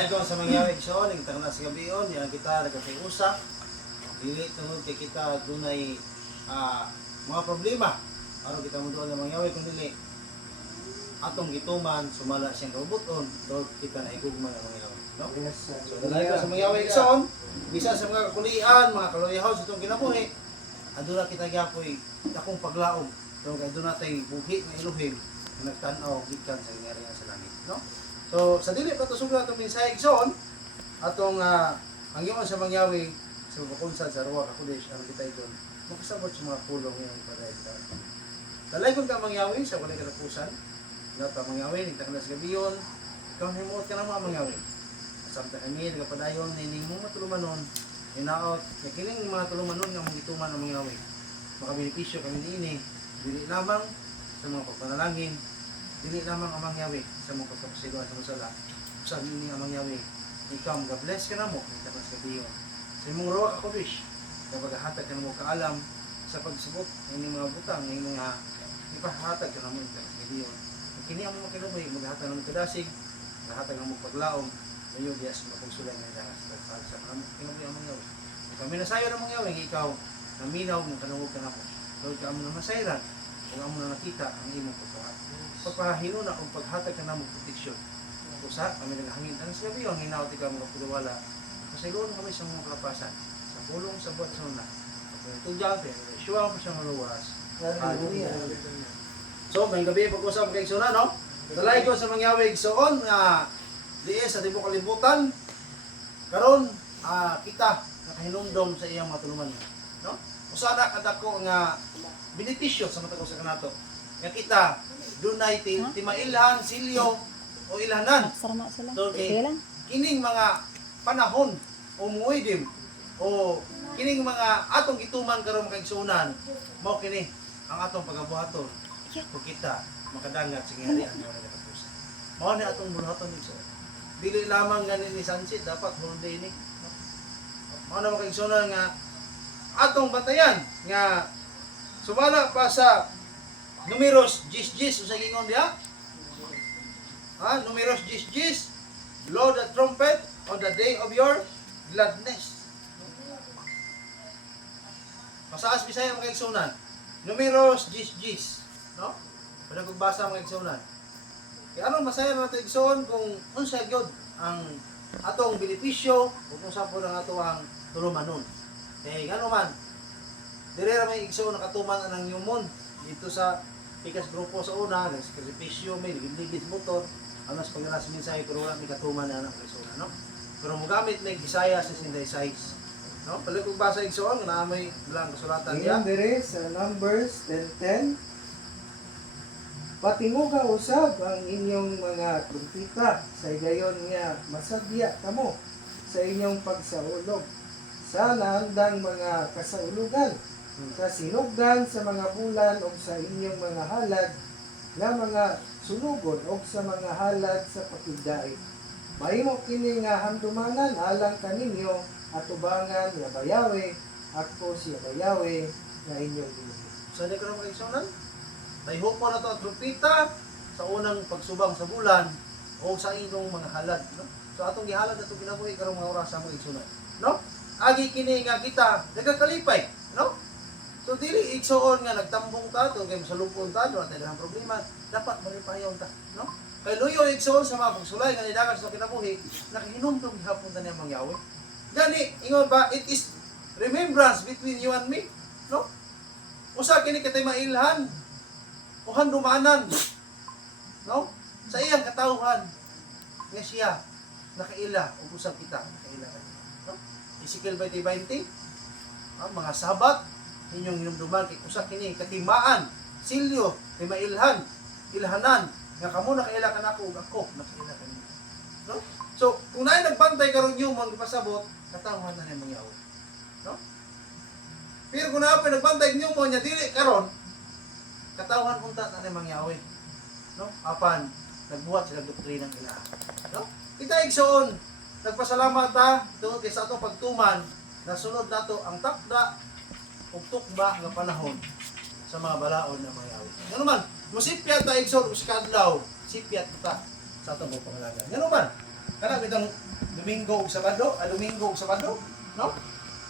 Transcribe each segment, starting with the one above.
Ikaw sa mangyari so, nagtang na sa gabi on, yan kita nagkatiusa. Dili tungod kay kita dunay mga problema. Aron kita mo doon ang mangyari kung dili atong gituman sumala siyang kabuton, do kita na igugma ang mangyari, no? So dalay ko sa mangyari son, bisan sa mga kakulian, mga kaloyahaw sa itong kinabuhi, aduna kita gyapoy akong paglaom. So kay aduna tay buhi nga Elohim na nagtan-aw gikan sa nangyari sa langit, no? So, sa dili pa to sugod atong mensahe igsoon, atong ang iyon sa mangyawi sa bukunsan sa Ruach HaKodesh ang kita idon, makasabot sa mga pulong ngayong paday kita. Dalay kung ka mangyawi sa walay katapusan, nata mangyawi, nagtaka na sa gabiyon, ikaw himuot ka na mga mangyawi. Sabta kami, nagapadayon, nining mga tulumanon, inaot, nakining mga tulumanon nga mong gituman ang mangyawi. Makabenepisyo kami niini, dili lamang sa mga pagpanalangin, dili lamang ang mangyawi sa mga pagkapasiluan sa musala. Usab ini ang mangyawi. Ikaw mag-bless ka na mo, kita mas kabiyon. Sa imong Ruach HaKodesh, kapag hatag ka na mo kaalam sa pagsubot ng inyong mga butang, ng mga ipahatag ka na mo, kita mas kabiyon. Kini ang mga kinubay, maghatag na mo kadasig, maghatag na mo paglaom, ngayon diya sa mapagsulay na ilang sa mga kinubay ang mangyawi. Kami nasayo ng mangyawi, ikaw, naminaw mo, kanawag ka na mo. Kaya ka mo na masayran, kung mo na nakita ang imong pagkahat. Pagpahino na kung paghatag ka na mong proteksyon. Usa, kami naghangin ang sa gabi, ang hinaw tika mga pagdawala. Masayloon kami sa mga kalapasan. Sa pulong sa buwan sa una. Tudyang, siyuang pa siyang maluwas. So, may gabi pag-usap kay Igsona, no? Dalay ko sa mangyawig soon, dies sa tibok kalibutan. Karon, kita nakahinumdom sa iyang matulungan. No? Usa na kadako nga benepisyo sa matag sa kanato. Nga kita dunay timailhan, silyo o ilhanan. So, kining mga panahon o muidim o kining mga atong gituman karon kaigsunan mao kini ang atong pagabuhaton kung kita makadangat sa ngarian nga nagatapusan. Mao ni atong buhaton dito. Dili lamang ganin ni sunset dapat holiday ni. Mao na makaigsunan nga atong batayan nga sumala pa sa Numeros 10:10 sa gingon diha. Numeros 10:10. Blow the trumpet on the day of your gladness. Masaas Bisaya mga igsunan. Numeros 10:10, no? Pwede kong basa mga igsunan. Kaya anong masaya natin igsoon kung unsa gyud ang atong benepisyo ug unsa po ang atong tulumanon. Ngano man dire ra may igsoon nakatuman anang yumon dito sa pikas grupo sa una, nagsikripisyo, may ligid motor, anas paglalas mensahe pero wala may katuman na anak persona, no? Pero mogamit may Bisaya 66. No? Pala kung basa igsoon na may bilang kasulatan diya. Dire sa Numbers 10:10. Patinguga usab ang inyong mga trumpeta sa gayon nga masadya kamo sa inyong pagsaulog sa naandang mga kasaulugan sa sinugdan sa mga bulan o sa inyong mga halad nga mga sunugon o sa mga halad sa pakigdait. Mahimo kini nga hamdumanan alang kaninyo at tubangan nga bayawe, ako siya bayawe nga inyong ginuhit. So di ko na mag-igsunan. Tayhok mo na ito ang trupita sa unang pagsubang sa bulan o sa inyong mga halad. No? So atong gihalad na ito ginabuhi karong mga oras sa mga igsunan. No? Agi kini nga kita, nagkakalipay. No? So dili igsoon nga nagtambong ta to kay masalupon ta do ang problema dapat malipayon ta, no? Kay luyo igsoon sa mga pagsulay nga nidagan sa kinabuhi nakahinumdom gihapon ta niya mangyawi. Gani ingon ba it is remembrance between you and me, no? Usa kini katay mailhan o handumanan, no? Sa iyang katawhan nga siya nakaila ug usab kita nakaila kanina, no? Ezekiel 20:20 mga sabat inyong hinumduman kay usa kini katimaan, silyo, kay mailhan, ilhanan nga kamo nakaila kanako ug ako nakaila kanimo. No? So, kung naay nagbantay karon yung mga pasabot, katawhan na niyang mangyawi. No? Pero kung naay nagbantay niyo mo nya dili karon, katawhan unta na niyang mangyawi. No? Apan nagbuhat sila doktrina ng ilaha. No? Kita igsoon, nagpasalamat ta tungod kay sa atong pagtuman, nasunod nato ang takda ug tukba nga panahon sa mga balaod na mga yawi. Ngano man, musipyat ta igsoon sa kadlaw, sipyat ta sa atong pangalaga. Ngano man, kana bitang Domingo ug Sabado, no?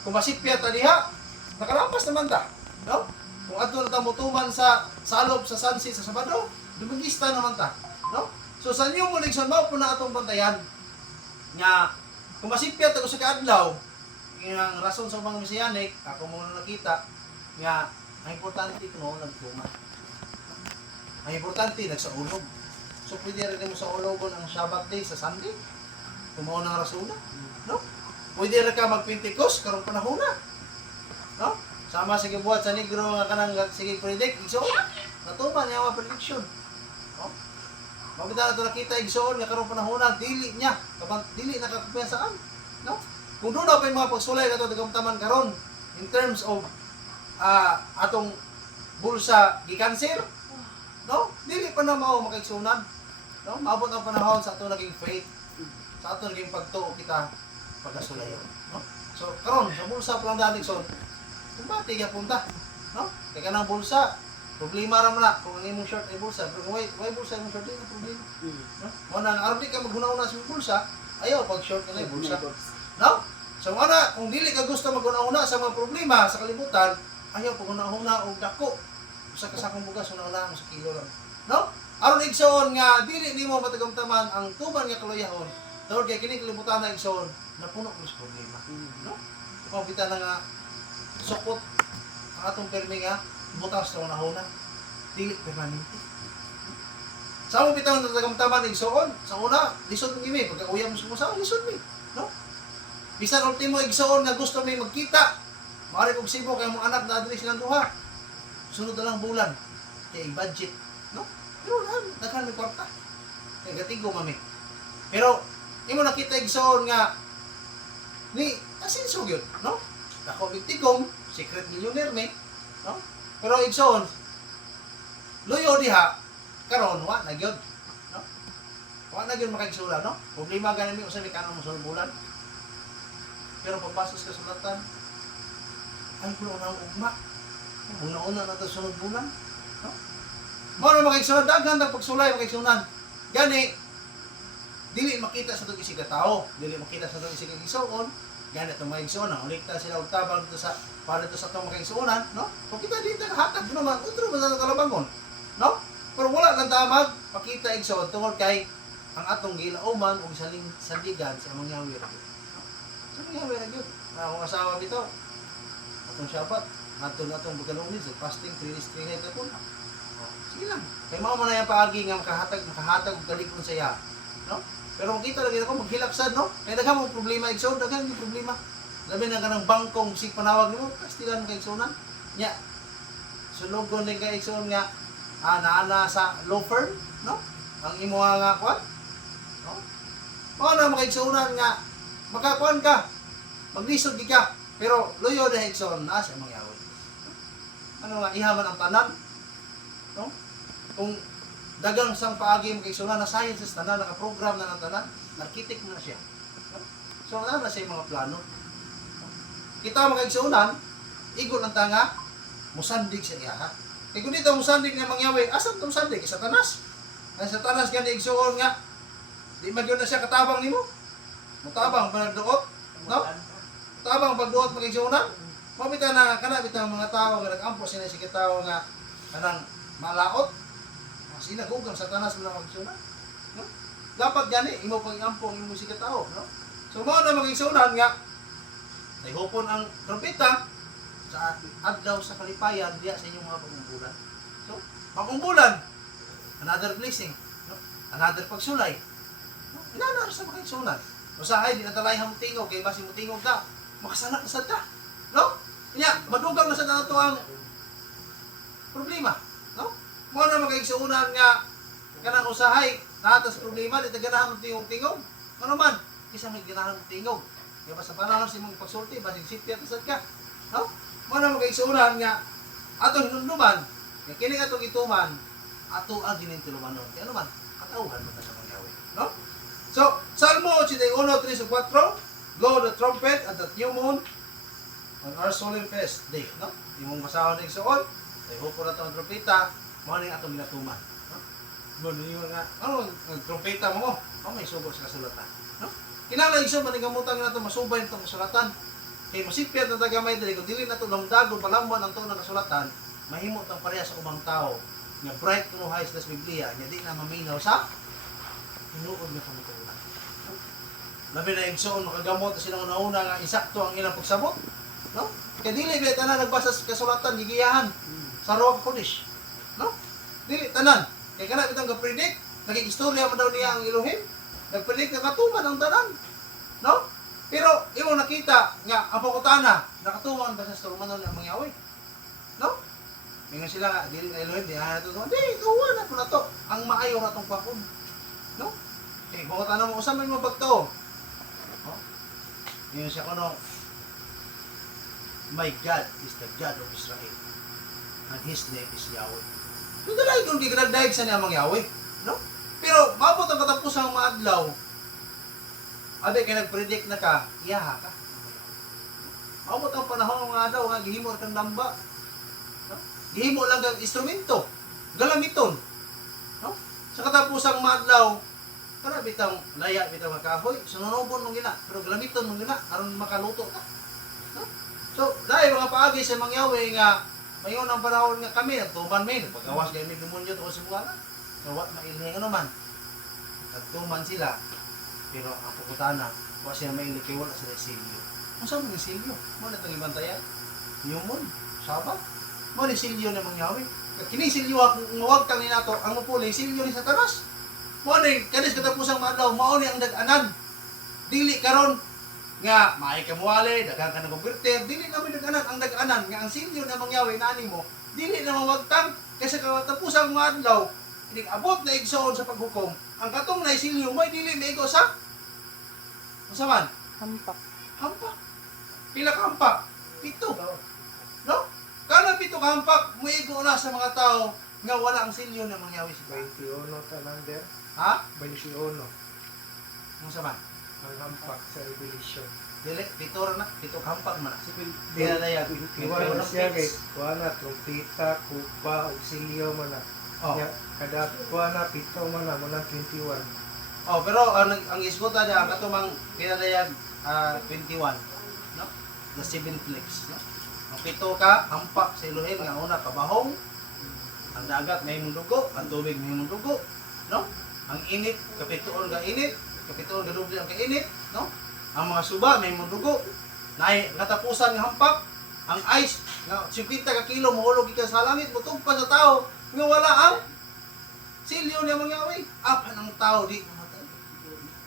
Kung masipya ta diha, nakarampas naman ta, no? Kung adto na ta mutuman sa salob sa sunset sa Sabado, dumagista naman ta, no? So sa inyo mo ligson mao po na atong bantayan nga kung masipya ta ko sa kaadlaw, ang rason sa mga Mesianic, ako mo na nakita nga ang importante kuno nagtuman. Ang importante nagsaulog. So pwede rin mo sa ulogon ang Shabbat day sa Sunday. Tumaw ng rasuna, no? Pwede rin ka mag-Pentecost karong panahon na, no? Sama sige buhat sa negro nga kanang sige predict igsoon. Natuman niya mga prediction. No? Mabita na ito nakita igsoon nga karong panahon na dili niya, kapag dili nakakumpensaan, no? Kung doon na pa yung mga pagsulay na ito tagamtaman karon in terms of atong bulsa gikanser, no? Dili pa na mao makaigsunan, no? Maabot ang panahon sa ato naging faith, sa ato naging pagtuo kita pagkasulayon, no? So karon sa bulsa pa lang dalig son kumbati ya punta, no? Kaya kanang bulsa, problema ra man na kung ang imong short ay bulsa, pero kung why bulsa imong short ay problema. No? Mo nang arbi ka maghuna-una sa bulsa, ayaw pag short ka na yung bulsa. No? So ana kung dili ka gusto maghuna-una sa mga problema sa kalibutan, ayaw pag huna-una og dako. Usa ka sakong bugas una-una mo sa kilo lang. No? Aron igsoon nga dili nimo matagamtaman ang tuban nga kaluyahon. Tawag kay kini kalibutan na igsoon, napuno ko sa problema. No? Kung kita na nga sukot ang atong permi nga butas sa unahuna dili permanente. Sa mo bitaw na tagamtaman igsoon sa una lisod mi pagka uyab mo sa lisod mi, no? Bisan ultimo igsoon nga gusto mi magkita mari kog sibo kay mong anak na adres silang duha sunod na lang bulan kay budget, no? Pero daghan mi kwarta kay gatigo mami pero imo nakita igsoon nga ni asinso gyud, no? Ako tigom, secret millionaire me, no? Pero igsoon, luyo diha, karon wa na gyud, no? Wa na gyud makaigsulan, no? Problema ganin mi usa mi kanon mo sa bulan. Pero pagpasok ka sulatan, ay kuno na ugma. Una-una na ta sunod bulan, no? Mao na makaigsulan daghan ta pagsulay makaigsunan. Gani dili makita sa tug isig ka tao, dili makita sa tug isig igsoon. Ganit ang mga igsuonan, ulikta sila og tabang dito sa para dito sa itong mga igsuonan, no? Kung kita dito hatag naman, utro man sa kalabangon, no? Pero wala lang damag, pakita igsuon tungod kay ang atong gilauman og sandigan sa mga yawir. No? Sa mga yawir gyud. Akong asawa dito, atong Shabbat, atong bukalunis, fasting 3 days 3 nights po. Sige lang. Kay mao man na yung paagi nga makahatag og kalikon sa iya, no? Pero makita lagi ako maghilapsad, no? Kaya daghan mong problema igsoon, daghan yung problema. Labi na kanang bangkong sig panawag nimo, kastilan kay igsoonan. Nya. Sulogon din kay igsoon nga naana sa law firm, no? Ang imo nga kwan. No? Mao na makaigsuonan nga makakuan ka. Maglisod gi ka, pero luyo na igsoon na sa mangyawi. Ano nga ihaman ang tanan? No? Kung dagang sang paagi mo kay suna na sciences tanan naka-program na ng tanan, architect na siya. No? So na siya mga plano. No? Kita makaigsuunan, igon ang tanga, musandig sa iya. Kaya kung dito musandig na mangyawi, asan itong musandig? Satanas. Ang Satanas gani igsuon nga, di man yun na siya katabang nimo. Mutabang panagduot, no? Mutabang pagduot makaigsuunan. Mabita na kana bitang mga tao nga nag-ampo sila si kitaw nga kanang malaot. Sila gugang Satanas mo lang magsunan, no? Dapat gani imo pag-ampong imo si katao, no? So mao na magigsunan nga nahupon ang trompeta sa adlaw sa kalipayan diya sa inyong mga pagumpulan. So, pagumpulan another blessing, no? Another pagsulay. No? Inana sa magigsunan. Usahay di natalay ham tingog kay basi mo tingog ka, makasanak na sad ka, no? Nya madugang na sad nato ang problema, no? Mo na makaigsuunan nga kanang usahay natas problema di ganahan mo tingog-tingog. Ano man, isa may ganahan mo tingog. Kaya ba sa panahon si mong pagsulti basig sipya tasad ka. No? Mo na makaigsuunan nga atong hinumduman, nga kini atong ituman, ato ang ginintulumanon. Kaya ano man, katauhan mo ta sa mangyawi, no? So, Salmo 81:3-4, blow the trumpet at the new moon on our solemn feast day, no? Imong masahon ng igsuon, kay hupo na tong trompeta. Mo ni atong ginatuman, no? Mo ni nga ano ang trompeta mo, may sugo sa kasulatan, no? Kinahanglan igsoon manigamutan nga nato masubay nitong kasulatan. Kay masipyat na tagamay dili kung dili nato lamdagon palamon ang tuon ng kasulatan, mahimo tang pareha sa ubang tao nga bright kuno hayas sa Biblia, nya di na maminaw sa hinuod nga pamatulan. Labi na igsoon makagamot sila una-una nga insakto ang ilang pagsabot, no? Kay dili ba tanan nagbasa sa kasulatan gigiyahan sa Ruach Kodesh, no? Dili tanan. Kay kana bitong ga-predict, naging-istorya man daw niya ang Elohim. Nag-predict na katuman ang tanan, no? Pero imo nakita nga ang pangutana nakatuman ba sa stormanon ang mangyawi, no? Mingon sila nga dili na Elohim di ana to. Di tuwa na ko na to. Ang maayo na tong pakon, no? Eh pangutana mo usa man mo pagtuo. No? Mingon siya kuno, my God is the God of Israel, and His name is Yahweh. Yung dalay kung di gragdaig sa niya Yahweh, no? Pero maabot ang katapusang mga adlaw, abe kay nag-predict na ka, iyaha ka. Maabot ang panahon nga daw nga gihimo kang lamba, no? Gihimo lang kang instrumento, galamiton, no? Sa katapusang mga adlaw, para bitang laya bitang makahoy, sununobon mong gina, pero galamiton mong gina aron makaluto ka, no? So, dahil mga paagi sa mangyawi nga mayon ang panahon nga kami nagtuman mi pagkawas kay mi demonyo to sa buwana. So, what mailhin ano man. Nagtuman sila. Pero ang pagkutana, wa siya mailhin kay wala sila silyo. Unsa man silyo? Mo na tong ibantayan. Yumon, sabat. Mo ni silyo na mangyawi. Kini silyo akong mawag kang ni nato ang mupuli silyo ni Satanas. Mo ni kanis katapusang adlaw mao ni ang dag-anan. Dili karon nga maay kamuwali, daghang ka nagkonverter, dili na may dag-anan ang dag-anan nga ang silyo na mangyawi na mo, dili na mawagtang kasi katapusang mga adlaw, hindi abot na igsoon sa paghukom. Ang katong na silyo may dili maigo sa unsa man? Hampak. Hampak. Pila ka hampak? 7. No? Kana 7 ka hampak, muigo na sa mga tao nga wala ang silyo na mangyawi sa 21 talander. ha? 21 Unsa man? ang hampak sa Revelation. Dili 7 na, 7 ka hampak man. Dili na yan. Iwan na siya kay kuha na trompeta, kupa, auxilio man na. Oh. Ya, kada kuha na pito man na muna 21. Oh, pero ang isgota niya katumang pinadayag 21, no? The 7 plagues, no? Ang 7 ka hampak sa Elohim nga una kabahong, ang dagat may mundugo, ang tubig may mundugo, no? Ang init, kapituon ka init, kapituon ka doble ang kainit, no? Ang mga suba may mundugo, natapusan nga hampak, ang ice nga 50 ka kilo mahulog ika sa langit, butog pa sa tao nga wala ang silyo niya mangyawi. Apan ang tao di mamatay.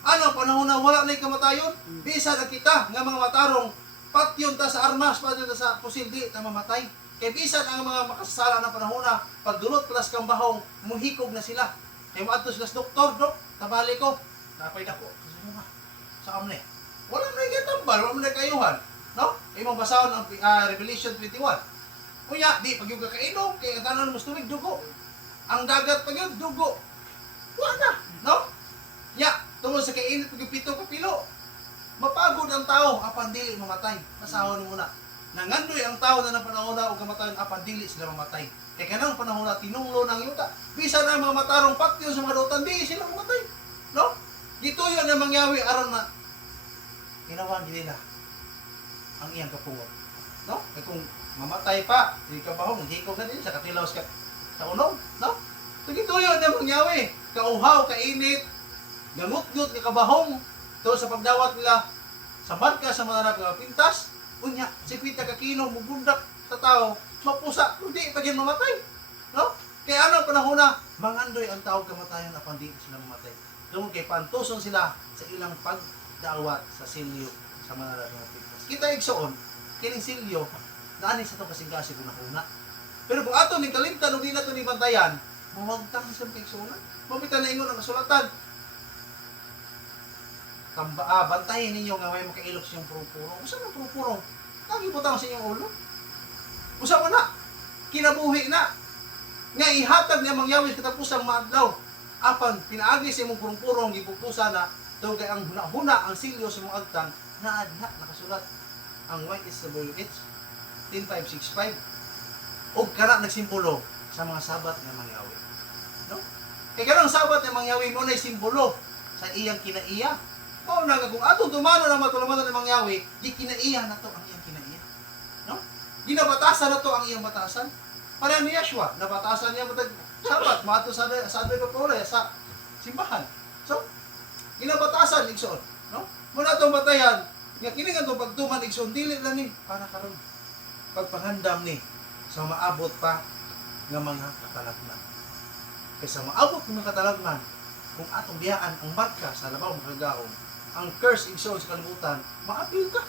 Ano panahon na wala na kamatayon? Bisa na kita nga mga matarong patyon ta sa armas, patyon ta sa pusil di ta mamatay. Kay bisan ang mga makasala na panahon na pagdulot plus kang bahong muhikog na sila. Kay maadto sila sa doktor, dok, tabali ko. Napay dako sa amne. Wala na gitambal, wala na kayuhan, no? Imong basahon ang Revelation 21. Kuya, di pag yung kakainom, kay ang tanan mo tubig dugo. Ang dagat pag yun, dugo. Wala, no? Ya, tungkol sa kainit pag yung 7 ka pilo. Mapagod ang tao, apan dili mamatay. Nasahon mo na. Nangandoy ang tao na ng panahon na o kamatayon, apan dili sila mamatay. Kaya kanang panahon na tinunglo ng yuta. Bisa na mga matarong patyo sa mga dotan, di sila mamatay. No? Dito yun na mangyawi aron na ginawan nila ang iyang kapungot. No? Kaya kung mamatay pa, di ka bahong, hikog na din sa katilaw sa unog. No? So dito yun na mangyawi. Kauhaw, kainit, gangut-gut, kabahong, to sa pagdawat nila sa marka sa mga pintas, unya, 50 ka kilo, mubundak sa tao, mapusa, hindi pa din mamatay. No? Kaya ano panahon na, mangandoy ang tao kamatayan na pandi sila mamatay. Doon kay pantuson sila sa ilang pagdawat sa silyo sa mga pintas. Kita igsoon, kining silyo, naani sa itong kasing-kasing una-una. Pero kung ato ning kalimtan, hindi na ito ni bantayan, mawagtang sa igsoon. Mabitan na ingon ang kasulatan. Bantayin ninyo nga may makailok sa inyong purong-purong. Usa man purong-purong? Nagibutang sa inyong ulo. Usa man na? Kinabuhi na. Nga ihatag niya mangyawis katapusang maadlaw. Apan, pinaagi sa imong purong-purong, gipupusa na, tugay ang huna-huna, ang silyo sa mga agtang, naadha, nakasulat. Ang white is the H, 10565. O kana nagsimbolo sa mga sabat nga mangyawi. No? Kaya kanang sabat nga mangyawi mo na simbolo sa iyang kinaiya. Mao na nga kung atong tumano na matulungan ng mangyawi, di kinaiya na to ang iyang kinaiya. No? Di nabatasan na to ang iyang batasan. Para ni Yeshua, nabatasan niya matag Sabat, maato sa Advent of Ore, sa simbahan. So, ginabatasan igsoon, no? Muna itong batayan, nga kini nga itong pagtuman igsoon, dili lang ni para karon pagpangandam ni sa maabot pa nga mga katalagman. Kaysa maabot ng mga katalagman, kung atong biyaan ang marka sa labaw makagaon, ang curse igsoon sa kalibutan, maapil ka.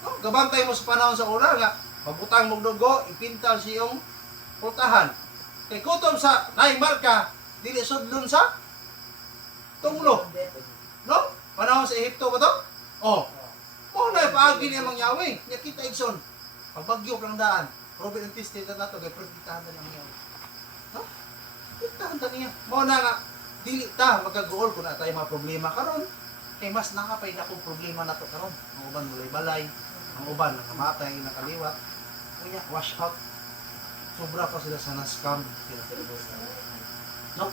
No? Gabantay mo sa panahon sa una nga, pabutang mong dugo, ipintal siyong pultahan. Kay kutob sa naing marka, dili sudlon sa tunglo. No? Panahon sa Ehipto ba to? Oh. Oh, na paagi niya mangyawi. Nya kita igsoon. Pagbagyo kang daan, Robin and Tiste na nato kay protektahan na niya mangyawi. No? Protektahan ta niya. Mo na nga dili ta magagool kun atay mga problema karon. Kay mas nakapay na kong problema nato karon. Ang uban walay balay, ang uban nakamatay, nakaliwat. Kaya wash out. Sobra pa sila sa na-scam. No?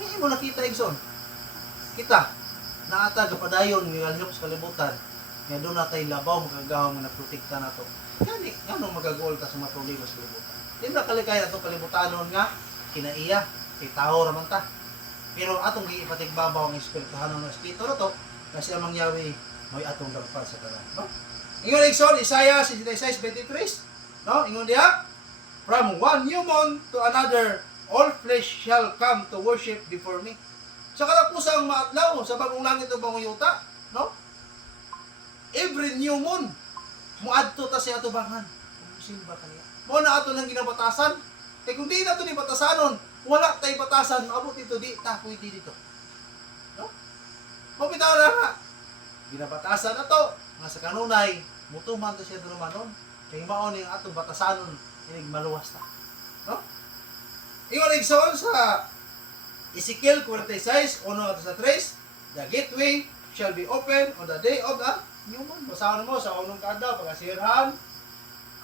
May mo nakita igsoon. Kita, naata kapadayon ng alihok sa kalibutan. Nga doon natay labaw magagawa mo na protekta na to. Gani, ano magagawa ta sa mga problema sa kalibutan. Di ba kalikay na itong kalibutanon nga, kinaiya, kay tao raman ta. Pero atong giipatigbabaw ang espirituhanon ng espiritu na to, kasi ang mangyawi, may atong dagpal sa tanan. No? Ingon igsoon, Isaiah 66:23, no? Ingon diha, from one human to another, all flesh shall come to worship before me. Sa katapusang maadlaw, sa bagong langit o bagong yuta, no? Every new moon, muadto ta siya atubangan. Simba kaniya. Mo na ato nang ginabatasan. Kaya kung di na ito ni batasanon, wala tayo batasan, maabot ito, di ta pwede dito. No? Mapitaw na nga. Ginabatasan na to, nga sa kanunay, mutuman to siya drumanon. Kaya maon yung atong batasanon, inig maluwas ta. No? Ingon igsoon sa Ezekiel 46, 1-3, the gateway shall be open on the day of the new moon. Basahan mo sa unong kadlaw, pag-asirhan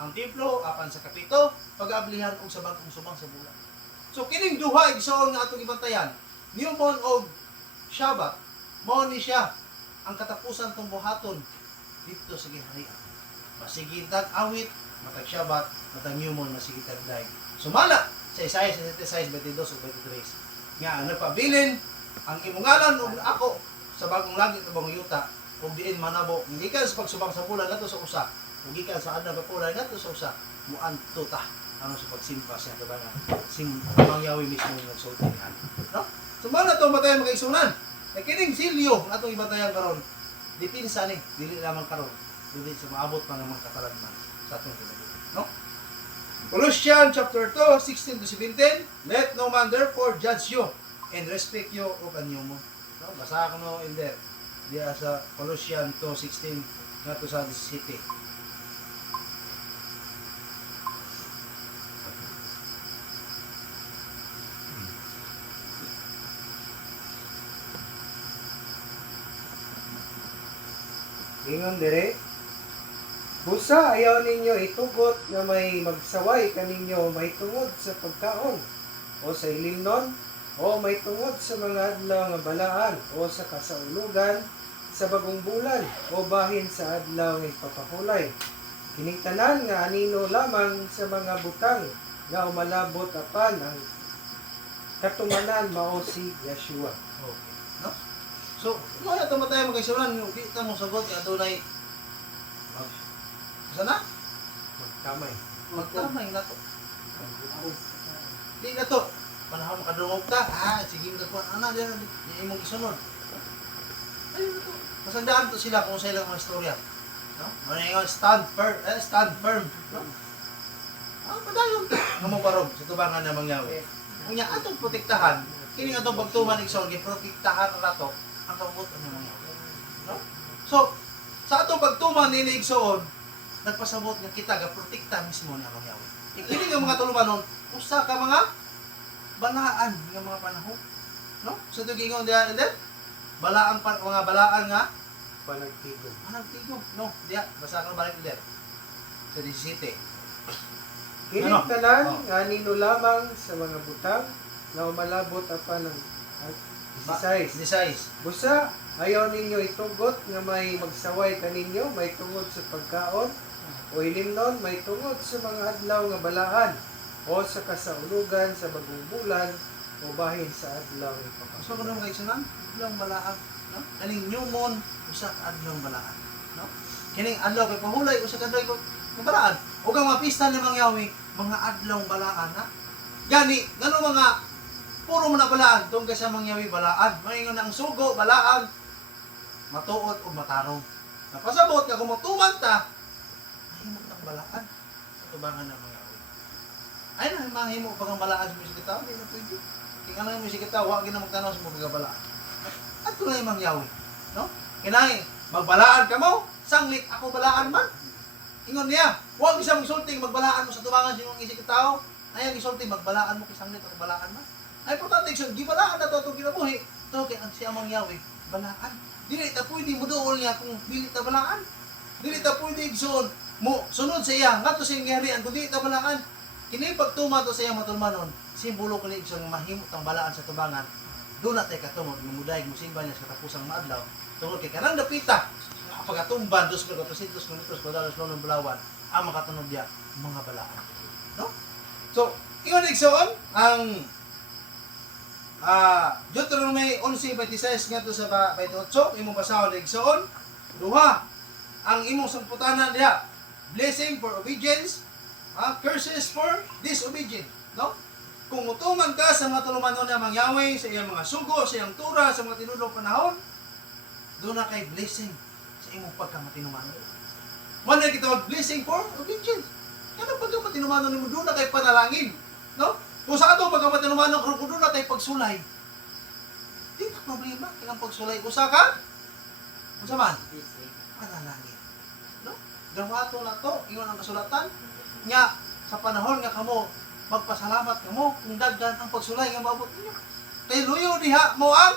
ang templo, apan sa kapito, pag-ablihan og sa bagong subang sa bulan. So kining duha igsoon nga atong ibantayan, new moon og Shabbat, mao ni siya ang katapusan tong buhaton dito sa giharian. Masigitag awit, matag Shabbat, matag new moon, masigitag daig. Sumala sa Isaiah 66:22 ug 23. Nga nagpabilin ang imungalan ug ako sa bagong langit ug bagong yuta ug diin manabo gikan sa pagsubang sa bulan ngadto sa usa ug gikan sa adlaw nga bulan ngadto sa usa muadto ta ano sa pagsimpa siya tabangan sing mangyawi mismo ng sultihan. No? Sumala to batayan mga igsunan. Kining silyo nga atong ibatayan karon dipinsa ni dili lamang karon dili sa maabot pa ng mga katalagman sa atong kinabuhi. No? Colossians chapter 2, 16-17, let no man therefore judge you and respect you of a new moon. No? Basa ko no in there. Diya sa Colossians 2:16 nga to sa 17. Ingon dire, busa ayaw ninyo itugot nga may magsaway kaninyo may tungod sa pagkaon o sa ilimnon o may tungod sa mga adlaw nga balaan o sa kasaulugan sa bagong bulan o bahin sa adlaw nga ipapahulay. Kining tanan nga anino lamang sa mga butang nga umalabot apan ang katumanan mao si Yeshua. Okay. No? So, wala ito matay mga igsunan, yung kita mong sagot, yung adunay, sana? Magkamay. Magtamay na to. Di na to. Panahon makadungog ta, sige mo kakuan, diyan imong isunod. Ayun na to. Masandaan to sila kung sa ilang mga istorya. No? Mga stand firm. No? Padayon to. Namabarog sa tubangan na mangyawi. Kung niya atong protektahan, kini atong pagtuman igsoon, giprotektahan na to ang kabubuton ng mangyawi. No? So, sa atong pagtuman ni igsoon, nagpasabot nga kita ga protekta mismo ni ang mangyawi. Kini nga mga tulumanon, usa ka mga balaan nga mga panahon. No? So ito gingon diya and then balaan pa mga balaan nga Panagtigom. panagtigom. No, diya basa ka balik diya. Sa 17. Kining Ano? tanan Oh. nga anino lamang sa mga butang nga umalabot apan ang 16. 16. Busa Ayaw ninyo itugot nga may magsaway kaninyo, may tungod sa pagkaon, o ilimnon, may tungod sa mga adlaw nga balaan, o sa kasaulugan sa bagong bulan, o bahin sa adlaw nga So ipapasok. kuno mga igsunan, adlong balaan, no? Kaning new moon usa ka adlong balaan, no? Kining adlaw kay pahulay usa ka adlaw kay balaan. Ug ang mga pista ni Mangyawi, mga adlong balaan na. Gani, ngano mga puro man na balaan tungkol sa Mangyawi balaan. Maingon ang sugo balaan, matuod o matarong. Napasabot nga kung motuman ta, mahimot ang balaan sa tubangan ng Mangyawi. Ay na mahimo pag ang balaan sa musik kita, di na pwede. Kaya nga musik kita, huwag na magtanaw sa mga balaan. At ito na yung Mangyawi. No? Kinay, magbalaan ka mo, sanglit ako balaan man. Ingon niya, huwag isa magsulting, magbalaan mo sa tubangan sa mga isik tao. Ay, ang isulting, magbalaan mo kisanglit ako balaan man. Ay, importante, gibalaan na ito itong kinabuhi. Ito, kaya ang siya Mangyawi, balaan. Dili ta pwede mo doon niya kung dili ta balaan. Dili ta pwede igsoon mo sunod sa iya ngadto sa nangyarian kung dili ta balaan. Kini pagtuma to sa iya matulmanon, simbolo kini igsoon mahimot ang balaan sa tubangan. Doon na tayo katungod ng mudayag mo simba niya sa katapusang maadlaw. Tungod kay kanang dapita pagatumban 2,400 kilometros kwadrados ng Bulawan ang makatunog diya mga balaan. No? So, ingon igsoon ang Deuteronomy 11:26 ngadto sa 28 imong basahon igsoon duha ang imong samputanan diha blessing for obedience, curses for disobedience, no? Kung mutuman ka sa mga tulumanon na Mangyawi sa iyang mga sugo, sa iyang tura, sa mga tinudlong panahon, doon na kay blessing sa imong pagkamatinumanon. Manay kita mag blessing for obedience. Kanang pagkamatinumanon nimo doon na kay panalangin, no? Kung sa ato pagkamatinumanon kung doon na kay pagsulay. Di na problema kanang pagsulay usa ka. Unsa man? Panalangin. No? Gawato na to, ingon ang kasulatan nga sa panahon nga kamo magpasalamat kamo kung daghan ang pagsulay nga maabot ninyo. Kay luyo diha mo ang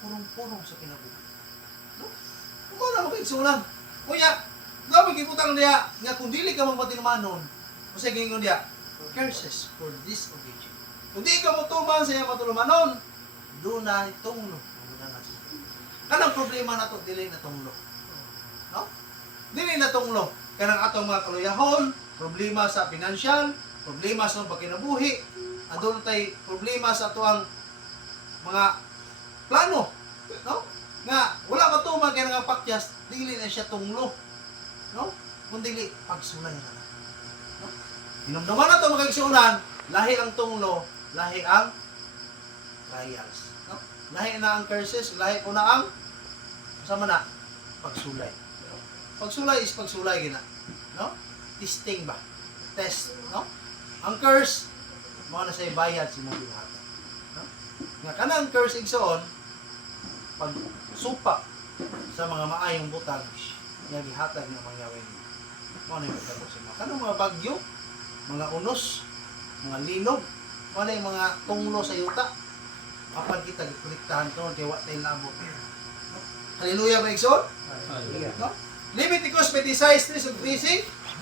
purong-purong sa kinabuhi. No? Kung na makigsulan. Kuya, dapat gibutang diha nga kung dili ka magpatinumanon, usa gingon diha, curses for disobedience. Kung di ka mo tuman sa iyang matulumanon, doon na itunglo. Kanang problema na to, dili na tunglo. No? Dili na tunglo. Kanang atong mga kaluyahon, problema sa pinansyal, problema sa pagkinabuhi, adun tay problema sa atuang mga plano, no? Nga wala pa tuman kay nga pakyas, dili na siya tunglo. No? Kundi pagsulay na. No? Hinumduman na to mga igsuunan, lahi ang tunglo, lahi ang trials. No? Lahi na ang curses, lahi ko na ang sama na pagsulay. Pagsulay is pagsulay gina. No? Testing ba? Test, no? Ang curse mo na sa bayad si mong ginahatan. No? Nga kanang curse igsoon pag supak sa mga maayong butang nga gihatag ng Mangyawi. Mo na yung pagkabot sa mga kanang mga bagyo, mga unos, mga linog, mo na yung mga tunglo sa yuta. Apan kita giprotektahan to kay wa tay labot. No? Hallelujah ba igsoon? No? Leviticus 26:3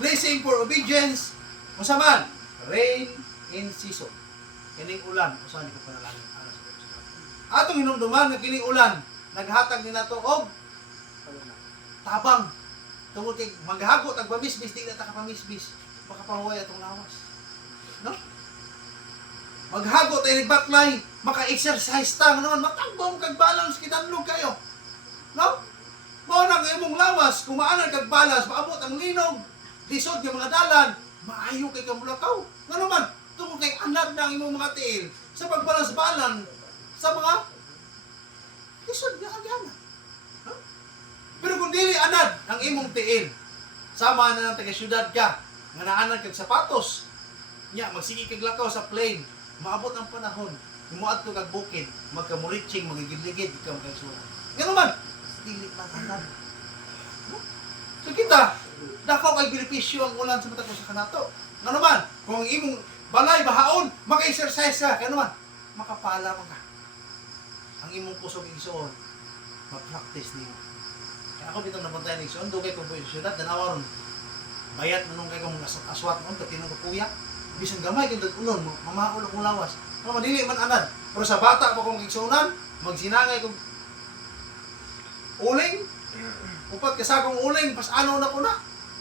blessing for obedience. Unsa man? Rain in season. Kining ulan, usa ni ka panalangin ana sa Dios. Atong hinumduman nga kining ulan naghatag ni nato og tabang. Tungod kay maghagot ang pamisbis di na ta kapamisbis, makapahuway atong lawas. No? Maghagot ay nagbaklay, maka-exercise ta naman matagbo kag balance kitanlog kayo. No? Mao nang imong lawas, kung maanan kag balas, maabot ang linog, lisod yung mga dalan, maayo kay kamulakaw. Nga naman, tungkol kay anad na ang imong mga tiil sa pagbalas-balan sa mga lisod nga agana. No? Pero kung dili anad ang imong tiil, sama na ng taga-syudad ka, nga naanan kag sapatos, nya magsigi kag lakaw sa plane, maabot ang panahon, muad to kag bukid, magkamuritsing, magigid-ligid, ikaw magkasunan. Nga naman, dili man anad. No? So kita, dakaw kay benepisyo ang ulan sa mata ko sa kanato. Nga naman, kung imong balay bahaon, maka-exercise ka, kaya naman, makapala ka. Ang imong kusog igsoon, mag-practice niyo. Kaya ako bitong napuntayan igsoon, dugay kong buhay sa syudad, danawa ron. Bayat mo nung kay kong aswat mo, katinong kapuya. Bisan gamay kay dag-ulon, mamaul akong lawas. Pero madili man anad. Pero sa bata pa kong igsoonan, magsinangay kong uling, upat kasakong uling, pas ano na ko na.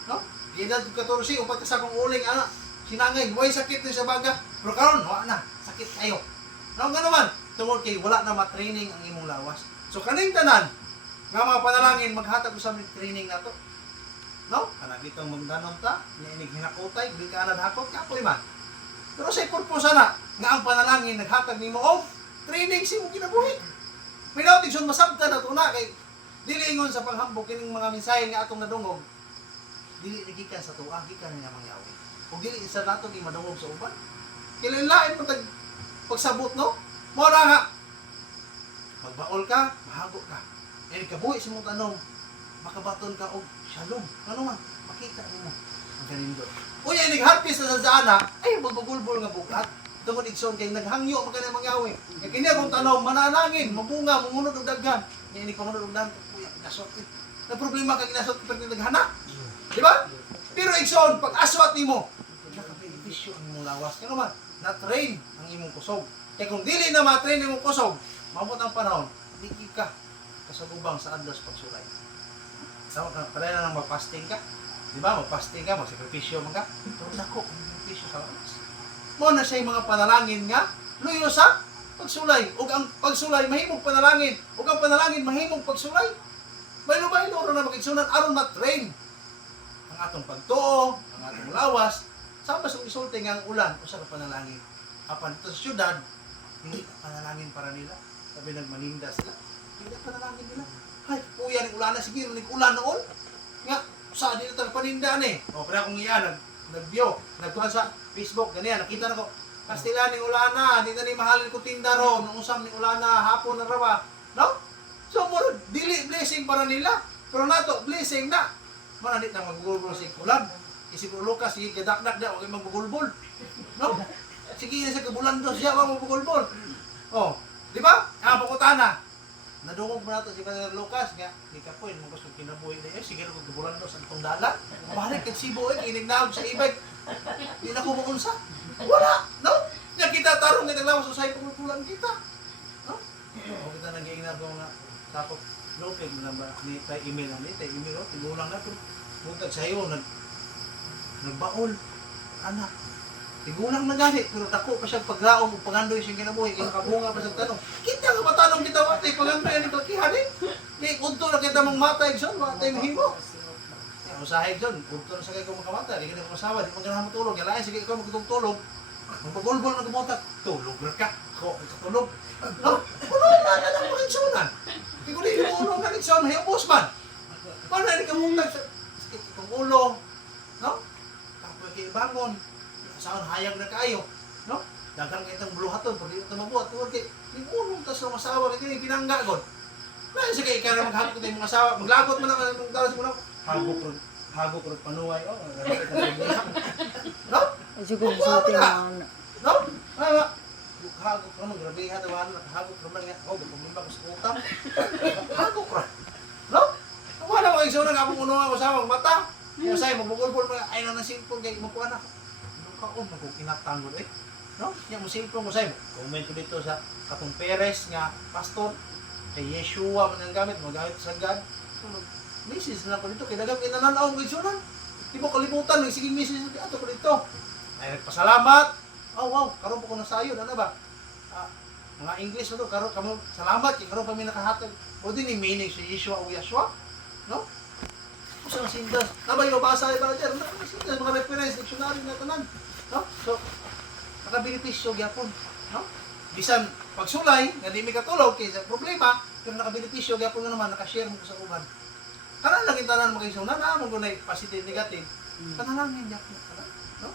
No? Edad ko 14, upat kasakong uling, ana, sinangay, way sakit din sa baga. Pero karon wala na, sakit kayo. No, nga naman, tungod kay wala na ma-training ang imong lawas. So kaning tanan, nga mga panalangin, maghatag ko sa training na to. No? Kana bitong magdanon ta, niinig hinakotay, di ka na hakot, kapoy man. Pero sa purpose na, nga ang panalangin, naghatag nimo og training si mong kinabuhi. May nautig siya masabta na ito na, kay dili ingon sa paghambog kining mga mensahe nga atong nadungog, dili nagikan sa tuwa, gikan nga mangyawi. Kung dili isa nato di madungog sa uban, kailangan mo tag pagsabot, no? Mo na nga, magbaol ka, mahago ka. E kabuhi sa mong tanong, makabaton ka og shalom. Ano man, makita nimo ang kanindo. Unya nigharpis na sa zaana, ay magbugulbol nga bugat. Tungod igsoon kay naghangyo magana mangyawi. Kay kini akong tanong, mananangin, mabunga, mamunod og daghan. Nya ini pamunod og daghan, kuya nasot. Na problema kay nasot pero naghana. Di ba? Pero igsoon pag aswat nimo, nakabenepisyo ang imong lawas. Kano man, na-train ang imong kusog. Kay kung dili na ma-train imong kusog, maabot ang panahon, dili ka kasagubang sa adlas pagsulay. Tama ka, pala na nang mag-fasting ka. Di ba? Mag-fasting ka, mag-sakripisyo man ka. Pero dako, sakripisyo sa lawas. Mo na siya mga panalangin nga, luyo sa pagsulay. O ang pagsulay, mahimong panalangin. O ang panalangin, mahimong pagsulay. Baylo-baylo, ron na mag-igsunan, aron ma-train ang atong pagtuo, ang atong lawas. Saan ba sa isulti nga ang ulan o sa panalangin? Apan ito sa syudad, hindi panalangin para nila. Sabi nagmaninda sila, hindi panalangin nila. Ay, kuya, nag-ulan na, sige, nag-ulan noon. Nga, saan dito paninda eh. O, kaya kung iyan, nag-view, nagkuhan sa Facebook, ganyan, nakita na ko, Kastila ning ulana, di na ni mahalin ko tinda ron, nung usam ning ulana, hapon na rawa, no? So, muro, dili blessing para nila, pero nato, blessing na. Mananit na magugulbol sa ikulan. Isip ko, Lucas, sige, kadakdak na, huwag magugulbol. No? Sige na sa kabulando siya, huwag magugulbol. Oh, di ba? Ang pakutana. Nadungog mo nato si Brother Lucas, nga, di ka po, yung gusto kinabuhi na yun, sige na kung kabulando sa itong dala. Balik, kagsibo, iningnawag sa ibig. Hindi na kumunsa. Wala, no? Nga kita tarong nga naglawas sa sayo pagkukulan kita. No? O kita nag-iinag nga tapos lopig mo na ba ni tay email na ni tay email o tigulang na to. Buntag sayo nagbaol anak. Tigulang na gani pero dako pa siya paglaom ug pagandoy siyang kinabuhi kay nakabunga pa sa tanong. Kita nga matanong kita wa tay pagandoy ani kakihan eh. Ni udto na kita mong matay son, matay mahimo. Usahig doon, punto na sa kayo makamata, di ka na masawa, di mo ganahan matulog, yalain, sige ikaw magtulog, magpagulbol na gumotak, tulog na ka, ako, tulog. No? Puno na ng mga leksyonan. Hindi ko rin puno ng leksyon, hayopos man. Paano na ka mong sakit itong ulo, no? Tapos kayo bangon, saan hayag na kayo, no? Dagang kayo itong buluhaton, pag ito mabuhat, tuwag kayo, hindi ulong tas ng masawa, kayo pinangga ko. Dahil sa kayo, ikaw na maghapit ko tayo mga asawa, maglagot mo na, magdalas mo na, hagok ro panuway oh no Siguro sa ating mga no ay hagok ro grabe ha dawan hagok ro man nga oh bumimba ko sa utak hagok ro no wala mo igsoon nga among uno nga usawa mata mo say magbugol-bol ay na simple kay mo kuan ako ka on mo kinatanggol no nya mo simple mo say comment ko dito sa katong Perez nga pastor kay Yeshua man ang gamit mo gamit sa God misis na ko dito, kaya dagang inananaw ng igsunan. Di mo kalimutan, may siging misis na ato ko dito. Ay, nagpasalamat. Oh, wow, karoon po ko na sayo, ano ba? Mga English na to, karoon kamo, salamat, karoon kami nakahatag. O din yung meaning si Yeshua o Yeshua. No? Kung saan sindas, nabay mabasa ay brother, sindas, mga reference, dictionary na tanan. No? So, nakabenepisyo gyapon. No? Bisan, pagsulay, nga di may katulog, kaysa problema, pero nakabenepisyo gyapon nga naman, nakashare mo sa uban. Kanan lang tanan mga igsoon na mo gunay positive negative. Panalangin yak na no?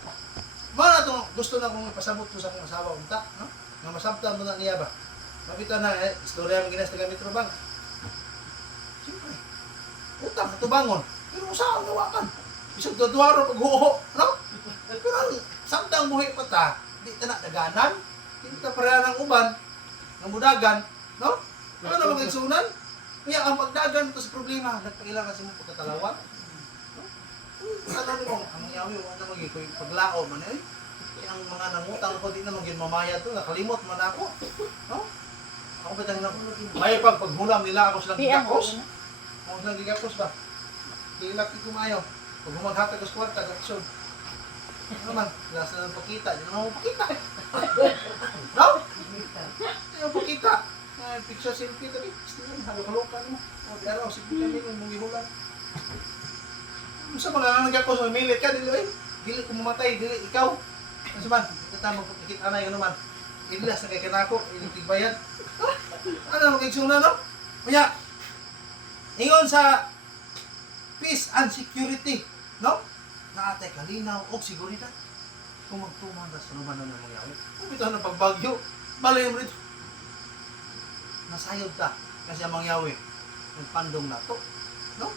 Mana to gusto na kong ipasabot ko sa akong asawa unta, no? Nga masabtan mo na niya ba. Mabita na istorya mo ginas taga Metro Bank. Siyempre. Utang to bangon. Pero usaw nawakan. Bisag tuwaro pag huho, no? Pero samtang buhi pa ta, di ta na daganan, di ta pareha ng uban, ng mudagan, no? Ano na mga igsuunan? Kaya ang pagdagan ito sa problema, nagpailangan sa mong pagkatalawan. No? Ano mo, ang yawi, ano magiging paglao man eh. Kaya ang mga nangutang ko, di na magiging mamaya ito, nakalimot man ako. No? Ako ba tayo may paghulam nila ako silang gakos. Kung nang gigapos ba? Gilaki kumayo. Pag maghatag sa kwarta, aksyon. Ano naman? Lasa ng pakita. Di naman mo pakita. No? Di naman pakita. Picture selfie tadi. Halo-halokan mo. Di araw, sige kami kung mong gihulan. Sa mga nagkakos, milit ka, dili ko mamatay, dili ikaw. Ano man, kita magpapikit anay, ano man. Ilas na kay kanako, ilig bayad. Ano magkagsuna, no? Kaya, ingon sa peace and security, no? Naatay kalinaw o seguridad. Kung magtumanda sa luman na mga yawi. Kung ito na pagbagyo, balay mo rito. Nasayod ta, kasi ang mga yawi, nagpandong na to, no?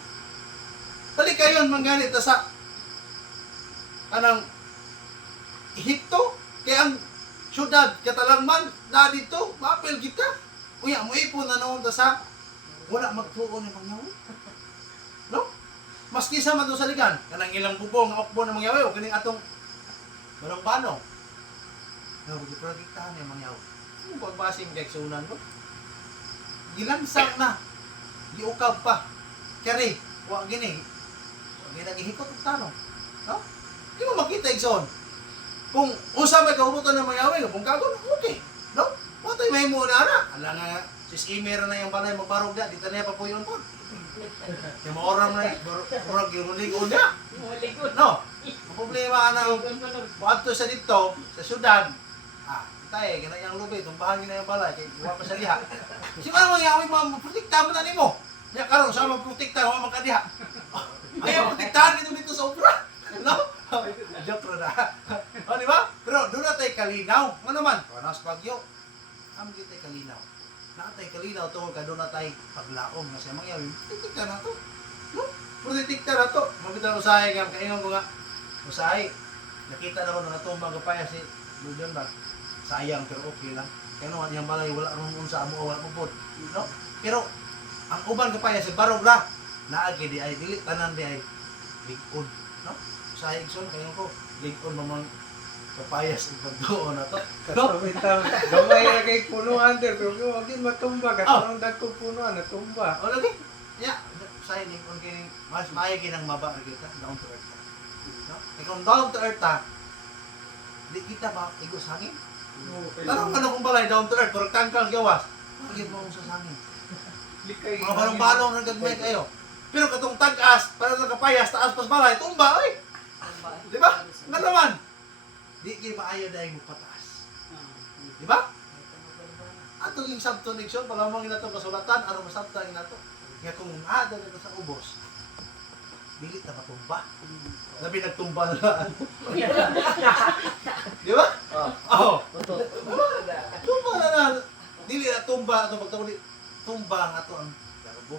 Balik kayo mangganit sa anang Ehipto, kaya ang syudad katalangman na dito, mapil kita. Kuya, mo ipon na noon sa wala magtuon ng mangyawi. No? Maski sa man sa ligan, kanang ilang bubong, okbo ng mangyawi, o kaning atong balong-bano. No, giprotektahan ng mangyawi. Ano pagbasing kaigsunan mo? Gilansang na, giukab pa. Kari, wa gini. Ginagihikot ang tanong. No? Di mo makita igsoon. Kung usap ay kahubutan ng mayawi, kung kagon, okay. No? Matay may mo na ana. Ala nga, sis Imer na yung balay magbarog na, dito na pa po yun po. Yung maoram na, barog yung ligon na. No? Ang problema na, buhat sa dito, sa syudad, tayo, ganayang lubi, tumbahan na yung balay, kaya iwa pa sa liha. Si mga mayawi, maprotekta mo na ni mo. Kaya karon sa maprotekta, huwag magkadiha. Ayaw protektahan dito sa opera. No? Joke na. O, di ba? Pero doon na tayo kalinaw. Ano naman? Panas pagyo. Ang kita tayo kalinaw. Na tayo kalinaw to, ka doon na tayo paglaom na siya mangyawi. Protekta na to. No? Protekta na to. Mabita na usahay nga. Kaingon ko nga. Usahay. Nakita na ko na natumbang kapaya si Ludion ba? Sayang pero okay lang. Kaya naman yung balay wala rin unsa mo wala mo pod. No? Pero ang uban kapaya si Barog na. Naagi di ay dili tanan di ay ligod, no? Sa igsoon kayo ko, ligod mamang papayas ang pagdoon na to. Kapitang gamay na kay punuan der, pero wag din matumba katong dagko punuan na tumba. O lagi. Ya, sa ligod kini mas maayo ginang maba kita down to earth. No? Kung down to earth di kita ba igos hangin? Tarong ka na kung balay down to earth, pero tangkal gawas. Pagid mo sa hangin. Mga balong-balong na gagmay kayo. Pero katong tag-as, para sa kapayas, taas pas balay, tumba, ay! Di ba? Nga naman. Di kayo maayo dahil mo pataas. Di ba? Atong yung subtonection, palamang ina itong kasulatan, araw masabta ina ito. Nga kung ada na sa ubos, bilit na matumba. Labi nagtumba na lang. Di ba? Oo. Tumba na lang. Dili na tumba, atong pagtawali, tumba nga ito ang garbo.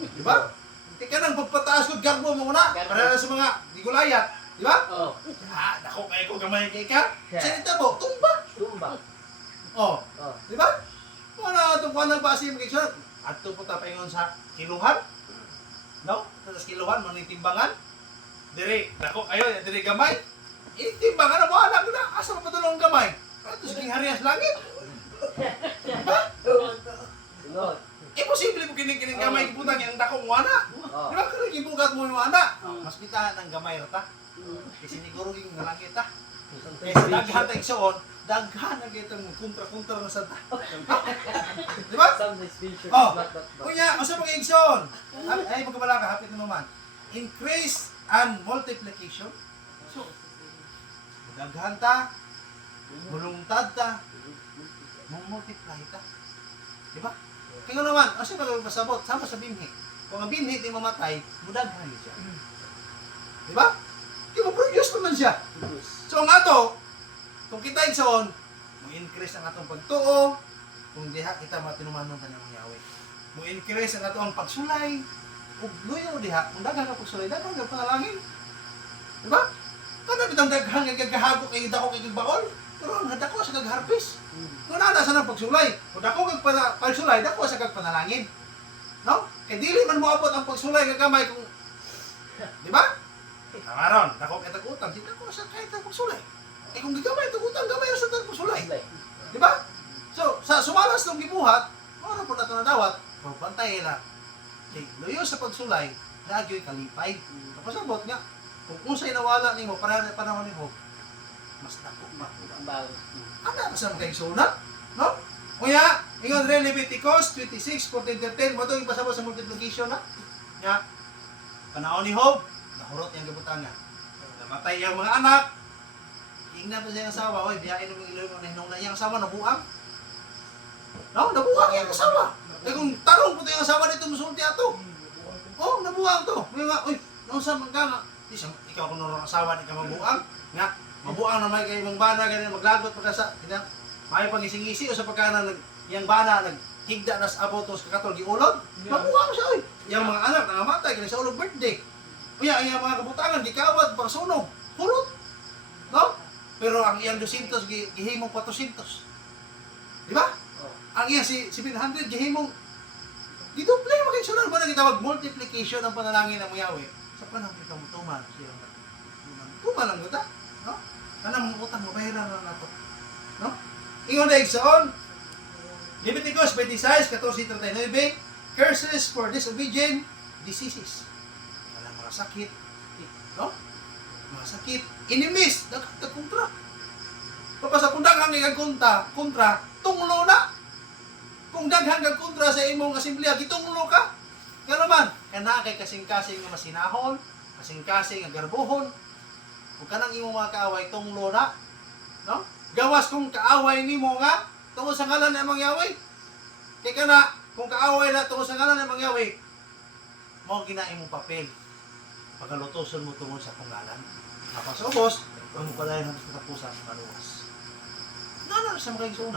Di ba? Ika nang pagpataas ko, garbo mo muna. Para sa mga digulayat. Di ba? Oo. Dako kayo ko gamay kay ka. Salita mo, tumba. Oh. Di ba? Kung ano itong kuha ng basi mo kay Sir, at ito po tapayon sa kiluhan. No? Sa kiluhan, manitimbangan. Diri, dako kayo, diri gamay. Itimbangan na mo, anak ko na. Asa mo patulong gamay? Para ito sige harias langit. Di ba? Imposible mo kining gamay iputang yung dakong wana. Di ba? Kaya ibugat mo yung wana. Mas pitahan ng gamay rata. Kasi siguro yung nalangit ha. Kaya sa daghan tayo soon, daghan na kayo itong kontra-kontra na sa ta. Di ba? Kunya, masa mga igsoon. Ay, magkabala ka, hapit na naman. Increase and multiplication. So, daghan ta, mulungtad ta, multiply ta. Di ba? Kaya naman, kasi magpasabot, sama sa binhi. Kung ang binhi di mamatay, mudaghan siya. Di ba? Di mo-produce naman siya. So ang ato, kung kita igsoon, mo-increase ang atong pagtuo, kung diha kita matinuman ng kanyang yawi. Mo-increase ang atong pagsulay, ug luyo diha, kung daghan ka pagsulay, daghan ka panalangin. Di ba? Kada bitang daghan nga gagahago kay dako kay baol, pero nadako sa gagharvest. Kung nasa ng pagsulay, kung dako kag pagsulay, dako sa kagpanalangin. No? Kay dili man moabot ang pagsulay nga gamay kung di ba? Kamaron, dako kay tag-utang, di dako sa kahit pagsulay. Eh kung gigamay tag-utang, gamay ra sa pagsulay. Di ba? So, sa sumalas ng gibuhat, ano po na ito na dawat, pagpantay na. kay luyo sa pagsulay nagyoy kalipay. Pasabot nga kung unsay nawala nimo para panahon nimo mas dako pa. Ana sa mga sunat, no? Kuya, ingon re Leviticus 26:14-13 mo to ipasabot sa multiplication na. Nya panahon ni Job, nahurot yang gabutangan. Namatay ang mga anak. Ingnan pa siya ang asawa, oy, biyain mo ilong na hinong na iyang asawa nabuang. No, nabuang iyang asawa. Kaya kung tarong po ito yung asawa nito, musulti ato. Oh, nabuang to. May mga, uy, naunsa man ka nga. Ikaw kung nung asawa, di ka mabuang. Nga, mabuang na may kayo mong bana, ganyan, maglagot pa ka sa, may pangising-isi o sa pagkana, yung bana, naghigda na sa abo to sa kakatol, giulod. Mabuang siya, uy. Yung mga anak, nangamatay, ganyan sa ulog birthday. Uya, ang mga kabutangan, gikawad, pagsunog, purot. No? Pero ang iyang 200, gihimong 400. Di ba? Ang iyang si 700, gihimong giduple mo kayo sunod. Ba na gitawag multiplication ang panalangin ng Yahweh. Sa panahon kita mo tuman. Tuman lang kita. No? Kanang mga utang, mabayaran na nato. No? Ingon na igsoon, Leviticus 26:14-39, curses for disobedient, diseases. Kanang mga sakit. No? Mga sakit. Enemies. Kontra. Papasa kung daghang kang kontra, tunglo na. Kung daghang kang kontra sa imong asemblea, gitunglo ka. Nga naman, kana kay kasing-kasing nga masinahon, kasing-kasing nga garbuhon. Kung kanang imong mga kaaway, tunglo na. No? Gawas kung kaaway nimo nga, tungod sa ngalan ng Yahweh. Kaya kana, kung kaaway na tungod sa ngalan ng Yahweh, mo gina imong papel. Pagalutoson mo tungod sa pangalan. Napasubos, ang palayan ng katapusan, maluwas. Nana sa mga igsoon.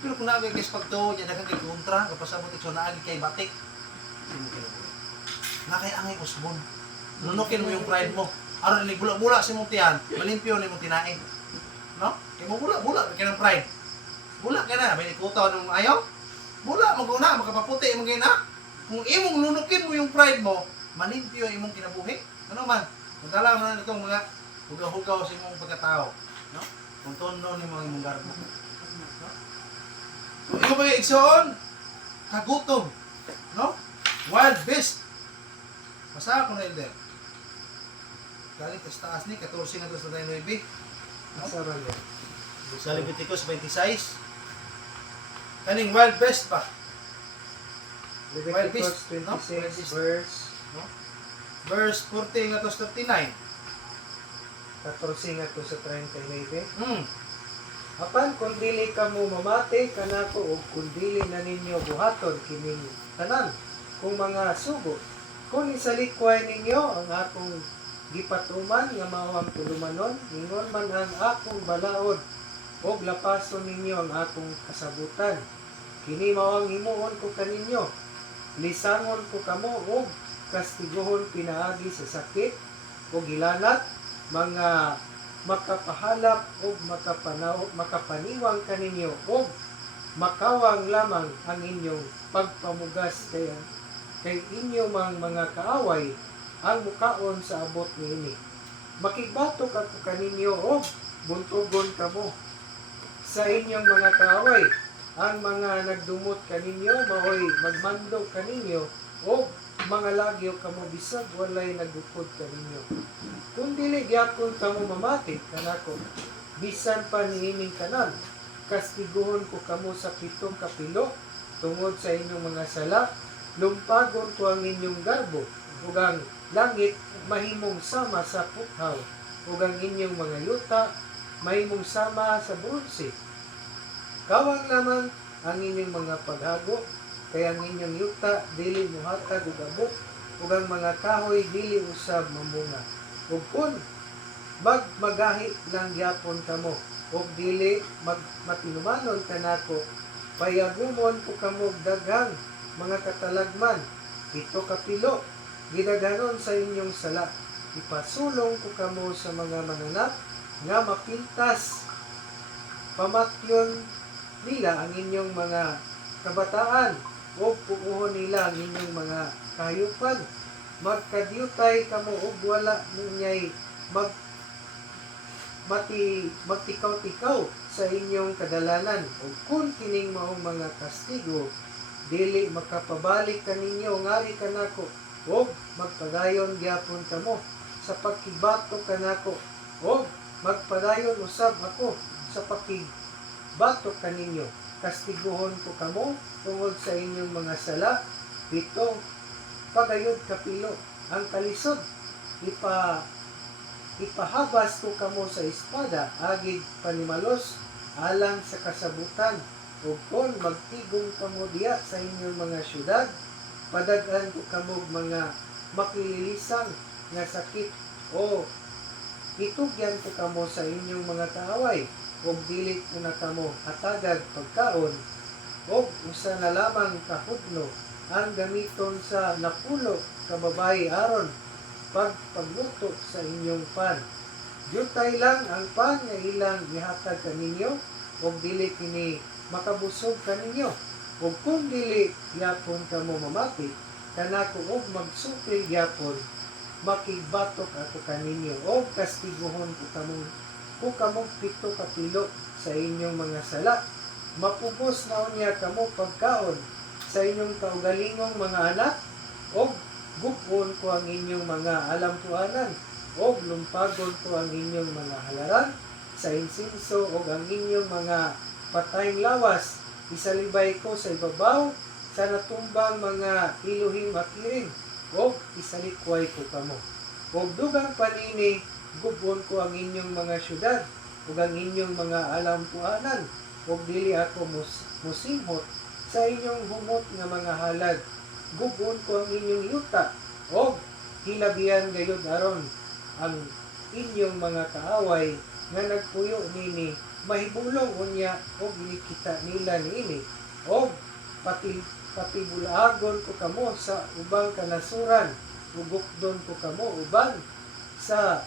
Pero kung naagay kay pagtuo niya, dagang kay kontra, kapasabot ito, naagay kay batik, hindi mo kinubuhay. Nakay angay usbon. Nunukin mo yung pride mo. Aron ni bula-bula si mong tiyan, malimpyo ni mong tinain. No? Kaya mo bula-bula, kaya ng pride. Bula ka na, may ikutaw ng ayaw. Bula, mag-una, makapaputi, mag-ina. Kung imong lunukin mo yung pride mo, malimpyo imong kinabuhi. Ano man? Magdala mo na itong mga hugaw-hugaw sa imong pagkatao. No? Kung tono ni mga imong garbo. No? Kung ikaw ba yung igsoon, kagutom. No? Wild beast. Masaha ko na Elder. Galing tas taas ni, 14 na tas na tayo 9. Masara yan. Sa Leviticus 26. Kaning wild beast pa. Wild beast, Leviticus no? 26 verse Verse 40 nga tos 39. 14 nga to sa 39. Hmm. Apan kung dili ka mo mamati kanako o kung dili na ninyo buhaton kining tanan kung mga sugo kung isalikway ninyo ang akong gipatuman nga mawang tulumanon ingon man ang akong balaod og lapason ninyo ang akong kasabutan kini mawang himuon ko kaninyo lisangon ko kamo og kastiguhon pinaagi sa sakit o gilanat mga makapahalap o makapaniwang kaninyo o makawang lamang ang inyong pagpamugas kay inyo mga kaaway ang mukaon sa abot niini. Makigbatok ako kaninyo o buntugon kamo sa inyong mga kaaway. Ang mga nagdumot kaninyo maoy magmando kaninyo o mga lagyo kamo bisag walay nagupod kaninyo. Kung dili gyapon kamo mamati kanako bisan pa niining kanan kastiguhon ko kamo sa 7 kapilo tungod sa inyong mga sala lumpagon ko ang inyong garbo ug ang langit mahimong sama sa puthaw ug ang inyong mga yuta mahimong sama sa bronse. Kawang naman ang inyong mga paghago kaya ang inyong yuta dili muhatag og abot ug ang mga kahoy dili usab mamunga. Ug kun magahi lang gyapon kamo ug dili matinumanon kanako payagumon ko kamo daghang mga katalagman 7 kapilo gidaghanon sa inyong sala ipasulong ko kamo sa mga mananap nga mapintas pamatyon nila ang inyong mga kabataan o puuhon nila ang inyong mga kahayupan magkadyutay kamo og wala ninyay magtikaw-tikaw sa inyong kadalanan ug kun kining maong mga kastigo dili makapabalik kaninyo ngari kanako og magpadayon gyapon kamo sa pagkibato kanako og magpadayon usab ako sa pagkibato kaninyo. Kastiguhon ko kamo tungod sa inyong mga sala. 7, pagayod kapilo ang kalisod. Ipahabas ko kamo sa espada, agig panimalos, alang sa kasabutan. O kung magtigong kamo diya sa inyong mga syudad, padagan ko kamo mga makililisang nga sakit, o itugyan ko kamo sa inyong mga kaaway, o dilit ko na kamo hatagag pagkaon, o usa na lamang kahudno ang gamiton sa napulo kababay aron pagluto sa inyong pan. Jutay lang ang pan nga ilang gihatag kaninyo, o dili kini makabusog kaninyo. O kung dili yapon kamo mamati, kanako og magsupil yapon, makigbatok ako kaninyo, o kastiguhon ko kamong 7 kapilo sa inyong mga sala. Mapubos na unya kamo pagkaon sa inyong kaugalingong mga anak, o gupon ko ang inyong mga alampuanan, o lumpagon ko ang inyong mga halaran sa insinso, o ang inyong mga patayng lawas, isalibay ko sa ibabaw sa natumbang mga iluhing makiring, o isalikway ko kamo. O dugang panini, gupon ko ang inyong mga syudad, o ang inyong mga alampuanan, o dili ako musimhot sa inyong humot nga mga halad. Gubon ko ang inyong yuta, o hilabihan gayud aron ang inyong mga kaaway nga nagpuyo nini mahibulong unya, o ginikita nila niini, o patibulagon ko kamo sa ubang kanasuran, ugukdon ko kamo uban sa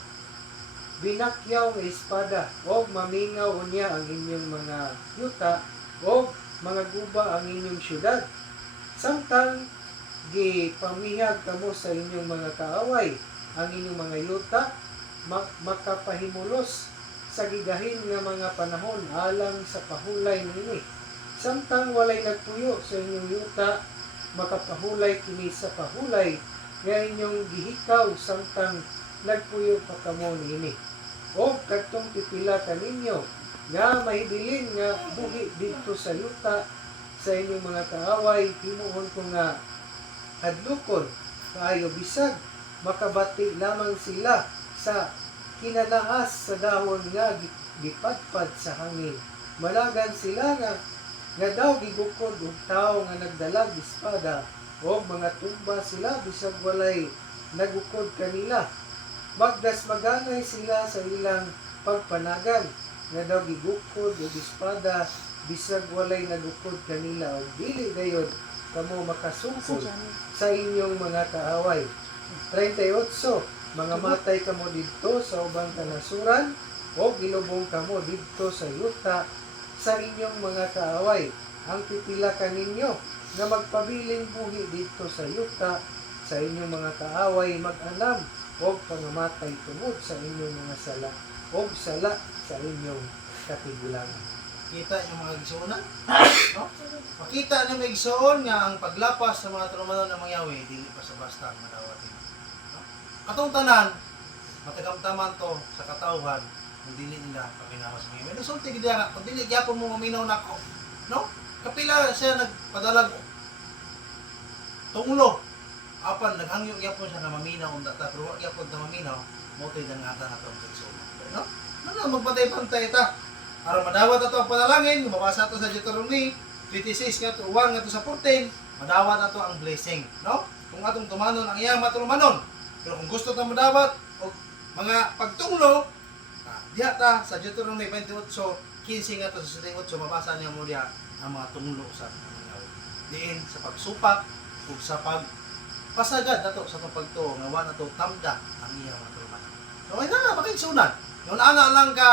binakyaw nga espada, o mamingaw unya ang inyong mga yuta, o mga guba ang inyong syudad. Samtang gipamihag kamo sa inyong mga kaaway, ang inyong mga yuta makapahimulos sa gigahin nga mga panahon alang sa pahulay nini. Samtang walay nagpuyo sa inyong yuta, makapahulay kini sa pahulay nga inyong gihikaw samtang nagpuyo pa kamo nini. O kadtong pipila kaninyo nga mahibilin nga buhi dito sa yuta sa inyong mga kaaway, himuon ko nga hadlukon kaayo bisag makabati lamang sila sa kinalaas sa dahon nga gipadpad sa hangin. Malagan sila nga daw gigukod og tao nga nagdalag espada, o mga tumba sila bisag walay nagukod kanila. Magdasmaganay sila sa ilang pagpanagan, nga daw gigukod og espada bisag walay nagukod kanila, o dili gayud kamo makasungkod sa inyong mga kaaway. 38, mga matay kamo didto sa ubang kanasuran, o gilubong kamo didto sa yuta sa inyong mga kaaway. Ang pipila kaninyo nga magpabiling buhi didto sa yuta sa inyong mga kaaway mag-anam o pangamatay tungod sa inyong mga sala, o sala sa inyong katigulangan. Kita yung mga igsuonan? No? Makita niyo may igsuon nga ang paglapas sa mga trumanon ng mga yawi, dili pa sa basta madawatin. No? Atong tanan, matagamtaman to sa katawhan, kung dili nila paginawas mga yawi. Nasulti gid nga, kung dili gyapon mo maminaw nako, no? Kapila siya nagpadalag tunglo. Apan naghangyo gyapon siya na maminaw unda ta, pero wa gyapon ta maminaw, mo tay dangatan atong igsuonan. No? Ano magpantay-pantay ta? Aron madawat ato ang panalangin, mabasa ato sa Deuteronomy 26 nga to 1 nga to sa 14, madawat ato ang blessing, no? Kung atong tumanon ang iyang matulumanon. Pero kung gusto ta madawat og mga pagtunglo, diha ta sa Deuteronomy 28:15 nga to sa 78, mabasa niyo mo diha ang mga tunglo sa mga diin sa pagsupak ug sa pagpasagad nato sa pagtuo nga wa nato tamda ang iyang matulumanon. So ay na makigsunan. Yung ana lang ka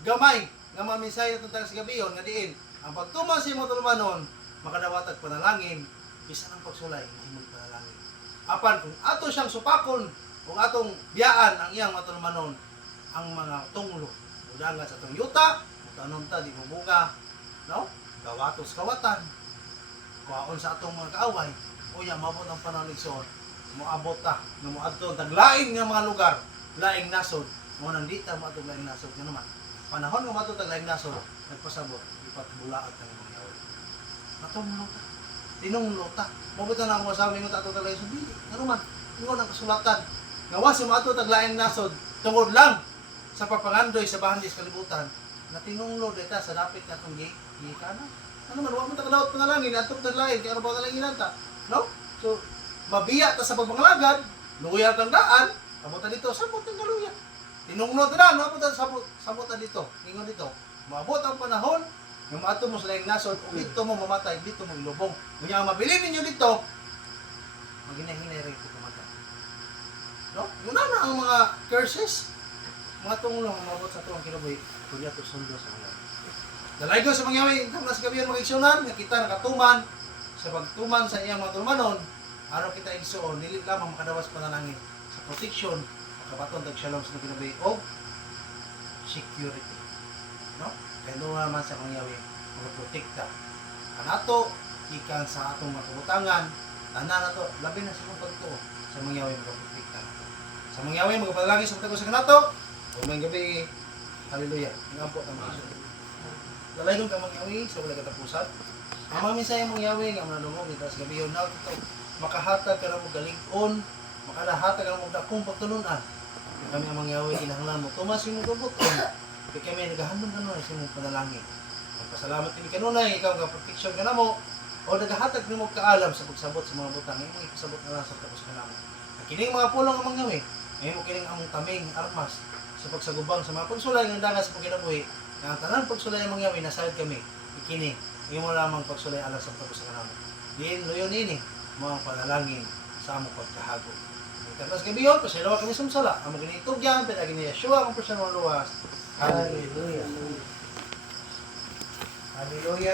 gamay nga mamisay na tentang sa gabiyon nga diin ang pagtuman sa imong tulumanon makadawat og panalangin bisa ng pagsulay nga imong panalangin. Apan kung ato siyang supakon kung atong biyaan ang iyang matulumanon ang mga tunglo udangan sa atong yuta utanon ta di mo bunga, no? Gawatos kawatan kuhaon sa atong mga kaaway, uya mabot ang panahon igsoon, moabot ta nga moadto taglaing nga mga lugar, laing nasod, mo nang dita mo atong laing nasod nga naman. Panahon nga mato taglaing nasod, nagpasabot ipatbulaat ang mga yawa. Natunglo ta. Tinunglo ta. Mabuta na ako sa amin nga ato taglaing nasod. Dili, nga naman, ingon ang kasulatan. Ngawa si mato taglaing nasod, tungod lang sa papangandoy sa bahandis kalibutan, na tinunglo dita sa dapit natong gikana. Ano man, huwag mo takadawat panalangin, atong taglaing, kaya ano ba talang inanta? No? So, mabiya ta sa pagpangalagad, luya kang daan, sabutan dito, sabot ang kaluya. Tinungno ta na, no? Sabot ta dito, ingon dito. Maabot ang panahon, yung maato mo sa laing nasod, o dito mo mamatay, dito mo ilubong. Kung yung mabilin ninyo dito, maghinay-hinay rin ito kumatay. No? Yun na ang mga curses, mga tungulong maabot sa tuwang kinabuhi, kuya to sundo sa mga. Dalay ko sa mangyawi, itang nasa gabi ang mag-iksyonan, nga kita nakatuman, sa pagtuman sa iyang mga tulmanon, ano kita igsoon, dili lamang makadawas panalangin sa protection, makabaton tag shalom sa kinabuhi, o security. No? Kaya doon naman sa mangyawi, mga-protekta. Kanato, ikan sa atong mga kabutangan, tanan na to, labi na sa kong pagtuo, sa mangyawi mga-protekta na to. Sa mangyawi, magpapanalangin sa pagtago sa kanato, o may gabi, hallelujah, ngampot ang mga iso. Lalay kong kamang yawi sa wala katapusan. Ang mga minsay mong yawi nga mga lumog ito sa gabi yun na ito. Makahatag ka na mong galing-on, makalahatag ka na mong dakong pagtulunan. Kami ang mga yawi inahanglan mo, tumas yung mong gabuton. Kaya kami naghahandong ka nun sa mong panalangin. Magpasalamat kami kanunay, ikaw nga protection ka na mo, o naghahatag na mo kaalam sa pagsabot sa mga butang. Ngayon mo ipasabot na lang sa tapos ka na mo. Kining mga pulong ang mga yawi, ngayon mo kining ang taming armas sa pagsagubang sa mga pagsulay ng dagat sa pagkinabuhi. Ang tanan pagsulay ang mga yawi, nasahid kami. Ikini, hindi mo lamang pagsulay alas sa tapos ka na mo. Diin, luyon ini, mga panalangin sa among pagkahago. Tapos gabi yun, pasilawa kami sumsala. Ang mga ginitugyan, pinagin ni Yeshua, ang personal luwas. Hallelujah. Hallelujah.